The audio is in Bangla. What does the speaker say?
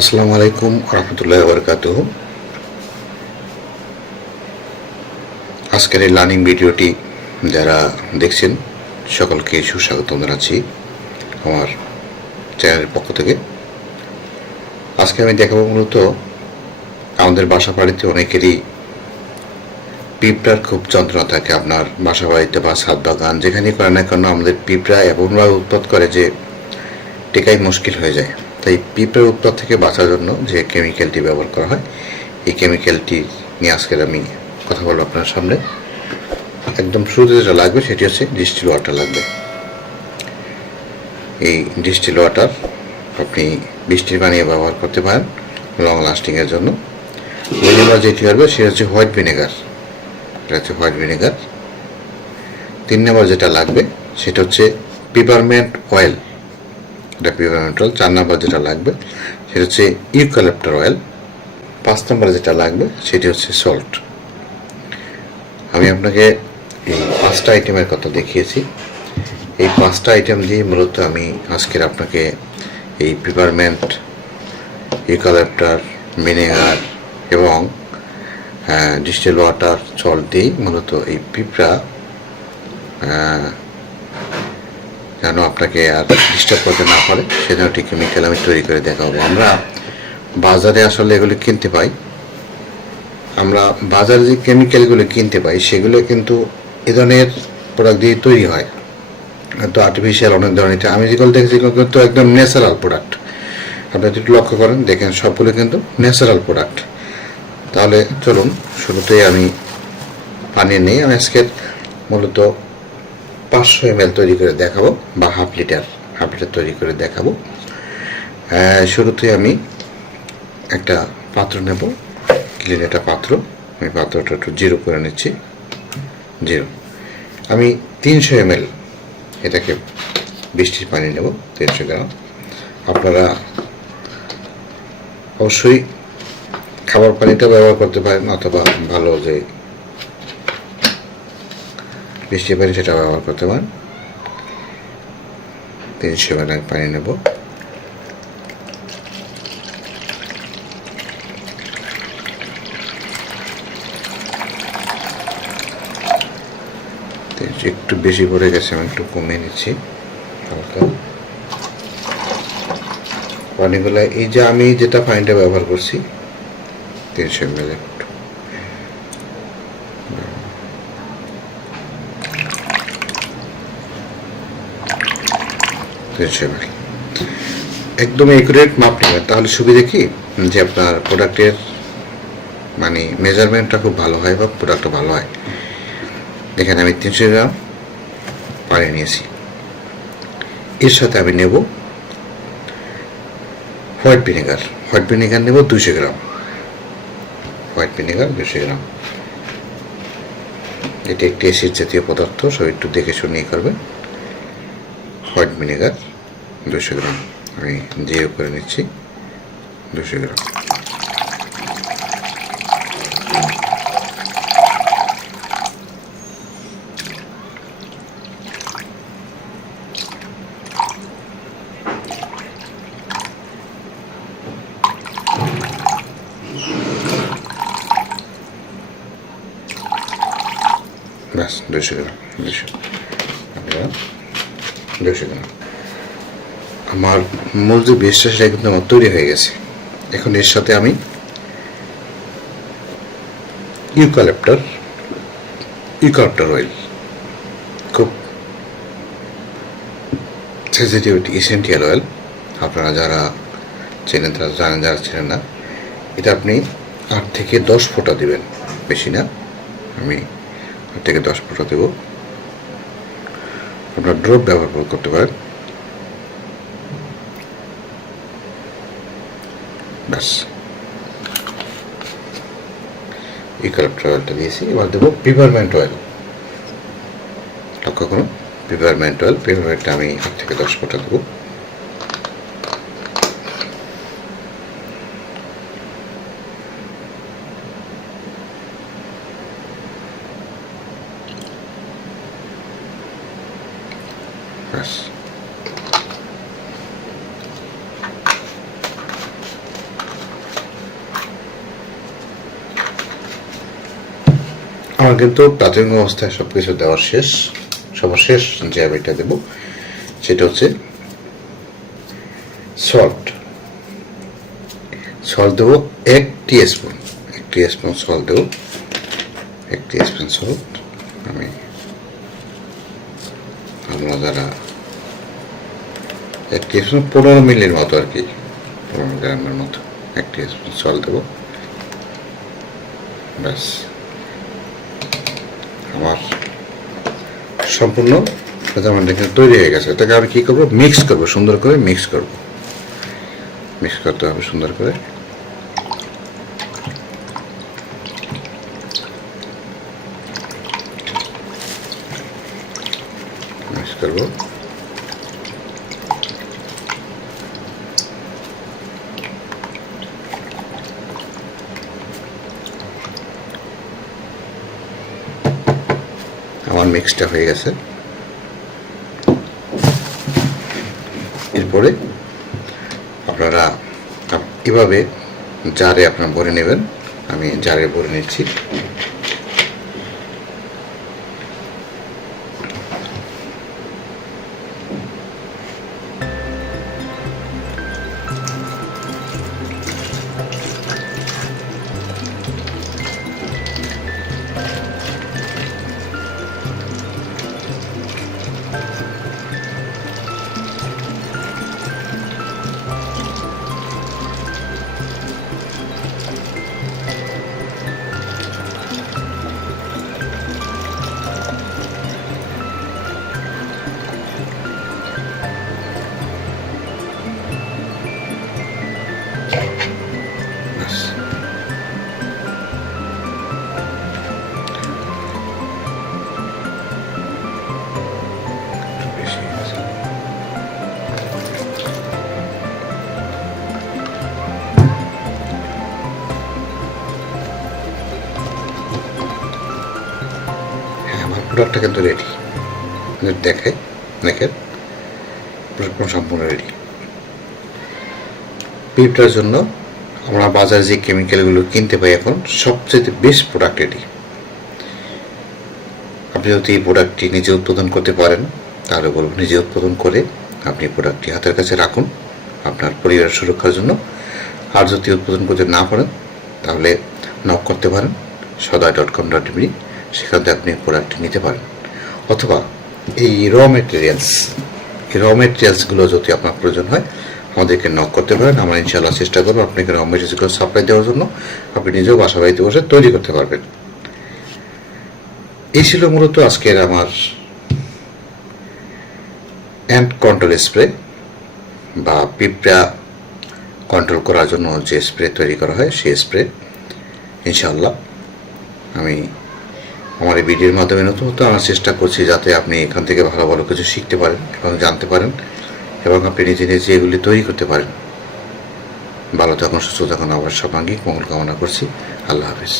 আসসালামু আলাইকুম রহমতুল্লাহ বরকাতুহ। আজকের এই লার্নিং ভিডিওটি যারা দেখছেন সকলকে সুস্বাগত জানাচ্ছি আমার চ্যানেলের পক্ষ থেকে। আজকে আমি দেখাবো মূলত আমাদের বাসা বাড়িতে অনেকেরই পিঁপড়ার খুব যন্ত্রণা থাকে। আপনার বাসা বাড়িতে বা ছাদ বাগান যেখানেই করে না কেন আমাদের পিঁপড়া এমনভাবে উৎপাত করে যে টেকাই মুশকিল হয়ে যায়। তাই পিঁপড়ার উৎপাত থেকে বাঁচার জন্য যে কেমিক্যালটি ব্যবহার করা হয় এই কেমিক্যালটি নিয়ে আজকের আমি কথা বলবো আপনার সামনে। একদম শুরুতে যেটা লাগবে সেটি হচ্ছে ডিস্টিল ওয়াটার লাগবে। এই ডিস্টিল ওয়াটার আপনি বৃষ্টির পানি ব্যবহার করতে পারেন লং লাস্টিংয়ের জন্য। দুই নম্বর যেটি হবে সেটা হচ্ছে হোয়াইট ভিনেগার, এটা হচ্ছে হোয়াইট ভিনেগার। 3 নম্বর যেটা লাগবে সেটা হচ্ছে পিপারমেন্ট অয়েল, এটা পিপারমেন্ট অয়েল। 4 নম্বর যেটা লাগবে সেটা হচ্ছে ইউক্যালিপ্টাস অয়েল। 5 নম্বরে যেটা লাগবে সেটি হচ্ছে সল্ট। আমি আপনাকে এই 5টা আইটেমের কথা দেখিয়েছি। এই 5টা আইটেম দিয়ে মূলত আমি আজকের আপনাকে এই পিপারমেন্ট, ইউক্যালিপ্টাস, ভিনেগার এবং ডিস্টিল ওয়াটার, সল্ট দিয়ে মূলত এই পিঁপড়া যেন আপনাকে আর ডিস্টার্ব করতে না পারে সেজন্য একটি কেমিক্যাল আমি তৈরি করে দেখাবো। আমরা বাজারে আসলে এগুলো কিনতে পাই, আমরা বাজারে যে কেমিক্যালগুলো কিনতে পাই সেগুলো কিন্তু এ ধরনের প্রোডাক্ট দিয়ে তৈরি হয়, তো আর্টিফিশিয়াল অনেক ধরনের। আমি যেগুলো দেখেছি সেগুলো কিন্তু একদম ন্যাচারাল প্রোডাক্ট। আপনি একটু লক্ষ্য করেন, দেখেন সবগুলো কিন্তু ন্যাচারাল প্রোডাক্ট। তাহলে চলুন শুরুতেই আমি পানি নিই। আমি আজকের মূলত 500 ml তৈরি করে দেখাবো বা হাফ লিটার তৈরি করে দেখাবো। শুরুতে আমি একটা পাত্র নেব, ক্লিন একটা পাত্র। আমি পাত্রটা একটু জিরো করে নিচ্ছি, জিরো। আমি 300 ml এটাকে বৃষ্টির পানি নেব, 300 গ্রাম। আপনারা অবশ্যই খাবার পানিটা ব্যবহার করতে পারেন অথবা ভালো যে বৃষ্টির পানি সেটা ব্যবহার করতে পারেন। 300 ml পানি নেব। একটু বেশি পড়ে গেছে, আমি একটু কমিয়ে নিচ্ছি হালকা পানিগুলা। এই যে আমি যেটা পানিটা ব্যবহার করছি 300 ml, 300 ml একদম একুরেট মাপ নেবেন, তাহলে সুবিধা কি যে আপনার প্রোডাক্টের মানে মেজারমেন্টটা খুব ভালো হয় বা প্রোডাক্টটা ভালো হয়। এখানে আমি 300 গ্রাম পানি নিয়েছি, এর সাথে আমি নেব হোয়াইট ভিনেগার নেব 200 গ্রাম, হোয়াইট ভিনেগার 200 গ্রাম। এটি একটি অ্যাসিড জাতীয় পদার্থ, সব একটু দেখে শুনিয়ে করবেন। হোয়াইট ভিনেগার 200 গ্রাম আমি জিরো করে নিচ্ছি, 200 গ্রাম। ব্যাস 200 গ্রাম, 200 গ্রাম। আমার মূল যে বেসটা সেটা কিন্তু আমার তৈরি হয়ে গেছে। এখন এর সাথে আমি ইউক্যালিপ্টাস অয়েল, খুব সেনসিটিভ এসেন্সিয়াল অয়েল। আপনারা যারা চেনেন তারা জানেন, যারা চেনেন না এটা আপনি 8 থেকে 10 ফোঁটা দেবেন, বেশি না। আমি 8 থেকে 10 ফোঁটা দেব। আপনার ড্রপ ব্যবহার করতে পারেন। ব্যাস ইউক্যালিপ্টাস অয়েলটা দিয়েছি। এবার দেবো পিপারমেন্ট অয়েল। লক্ষ্য করুন, পিপারমেন্টটা আমি 8 থেকে 10 ফোঁটা দেবো। ব্যাস আমার কিন্তু প্রাথমিক অবস্থায় সব কিছু দেওয়ার শেষ। সর্বশেষ যে আমি এটা দেবো সেটা হচ্ছে সল্ট। সল্ট দেবো 1 টিস্পুন। 1 টিস্পুন সল্ট দেবো। 1 টিস্পুন সল্ট। আমি আমরা যারা 1 টিস্পুন 15 মিলির মতো আর কি, 15 গ্রামের মতো 1 টিস্পুন সল্ট দেবো। ব্যাস আমার সম্পূর্ণ জামানটা কিন্তু তৈরি হয়ে গেছে। এটাকে আমি কী করবো, মিক্স করবো, সুন্দর করে মিক্স করবো। মিক্স করতে হবে সুন্দর করে। মিক্স করবো। আমার মিক্সটা হয়ে গেছে। এরপরে আপনারা এভাবে জারে আপনারা ভরে নেবেন। আমি জারে ভরে নিচ্ছি। প্রোডাক্টটা কিন্তু রেডি, দেখে দেখেন সম্পূর্ণ রেডি। পিঁপড়ার জন্য আমরা বাজারে যে কেমিক্যালগুলো কিনতে পাই এখন সবচেয়ে বেস্ট প্রোডাক্ট এটি। আপনি যদি এই প্রোডাক্টটি নিজে উৎপাদন করতে পারেন তাহলে বলব নিজে উৎপাদন করে আপনি প্রোডাক্টটি হাতের কাছে রাখুন আপনার পরিবারের সুরক্ষার জন্য। আর যদি উৎপাদন করতে না পারেন তাহলে নক করতে পারেন সদয়.com.tv, সেখান থেকে আপনি প্রোডাক্টটি নিতে পারেন। অথবা এই র মেটেরিয়ালসগুলো যদি আপনার প্রয়োজন হয় আমাদেরকে নক করতে পারেন। আমরা ইনশাআল্লাহ চেষ্টা করবো আপনাকে র মেটেরিয়ালসগুলো সাপ্লাই দেওয়ার জন্য। আপনি নিজেও বাসা বাড়িতে বসে তৈরি করতে পারবেন। এই ছিল মূলত আজকের আমার অ্যান্ট কন্ট্রোল স্প্রে বা পিঁপড়া কন্ট্রোল করার জন্য যে স্প্রে তৈরি করা হয় সেই স্প্রে। ইনশাআল্লাহ আমি আমার এই ভিডিওর মাধ্যমে নতুন আনার চেষ্টা করছি যাতে আপনি এখান থেকে ভালো ভালো কিছু শিখতে পারেন এবং জানতে পারেন এবং আপনি নিজে নিজে এগুলি তৈরি করতে পারেন। ভালো থাকুন, সুস্থ থাকুন। আবার সর্বাঙ্গীন মঙ্গল কামনা করছি। আল্লাহ হাফিজ।